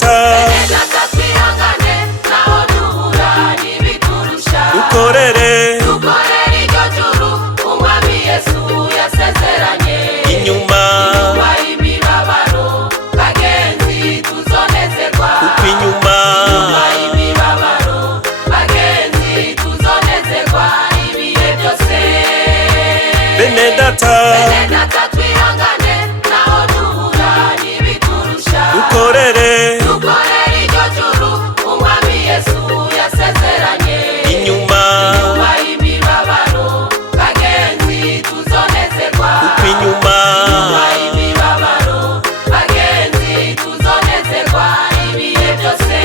data twihangane naho duhura n'ibiturusha dukorere iryo juru umwami Yesu yasezeranye inyuma y'imibabaro bagenzi tuzonezerwa inyuma y'imibabaro bagenzi tuzonezerwa ibihe byose bene data twihangane naho duhura n'ibiturusha dukorere iryo juru umwami Yesu yasezeranye inyuma y'imibabaro bagenzi tuzonezerwa inyuma y'imibabaro bagenzi tuzonezerwa ibihe byose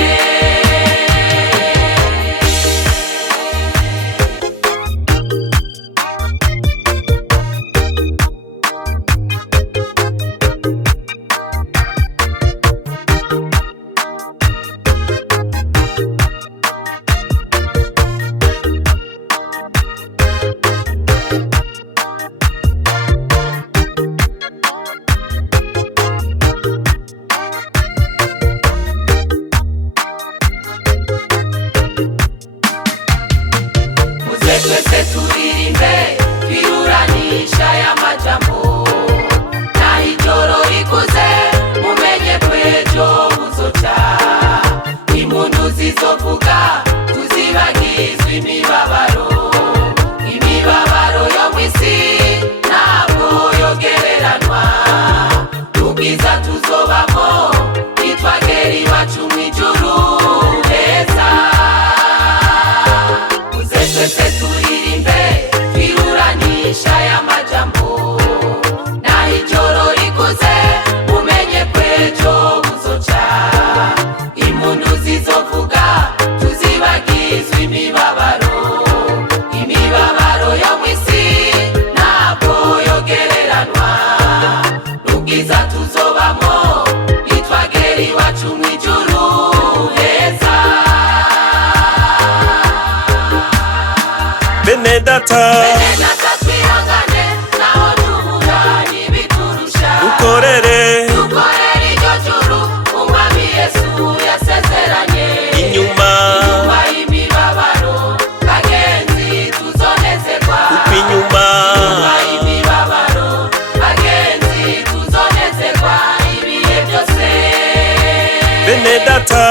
muze twese turirimbe twiruranisha y'amajambo naho ijoro rikuze mumenye kwejo buzoca impundu zizovuga tuzibagizwe imibabaro yo mw'isi ntabwo yogereranwa ubwiza tuzobamo nitwagera iwacu mw'ijuru heza muze twese turirimbe twiruranisha y'amajambo naho ijoro rikuze mumenye kwejo buzoca impundu zizovuga tuzibagizwe imibabaro yo mw'isi ntabwo yogereranwa n'ubwiza tuzobamo nitwagera iwacu mw'ijuru heza bene data twihangane naho duhura n'ibiturusha dukorere iryo juru umwami Yesu yasezeranye inyuma y'imibabaro bagenzi tuzonezerwa inyuma y'imibabaro bagenzi tuzonezerwa ibihe byose bene data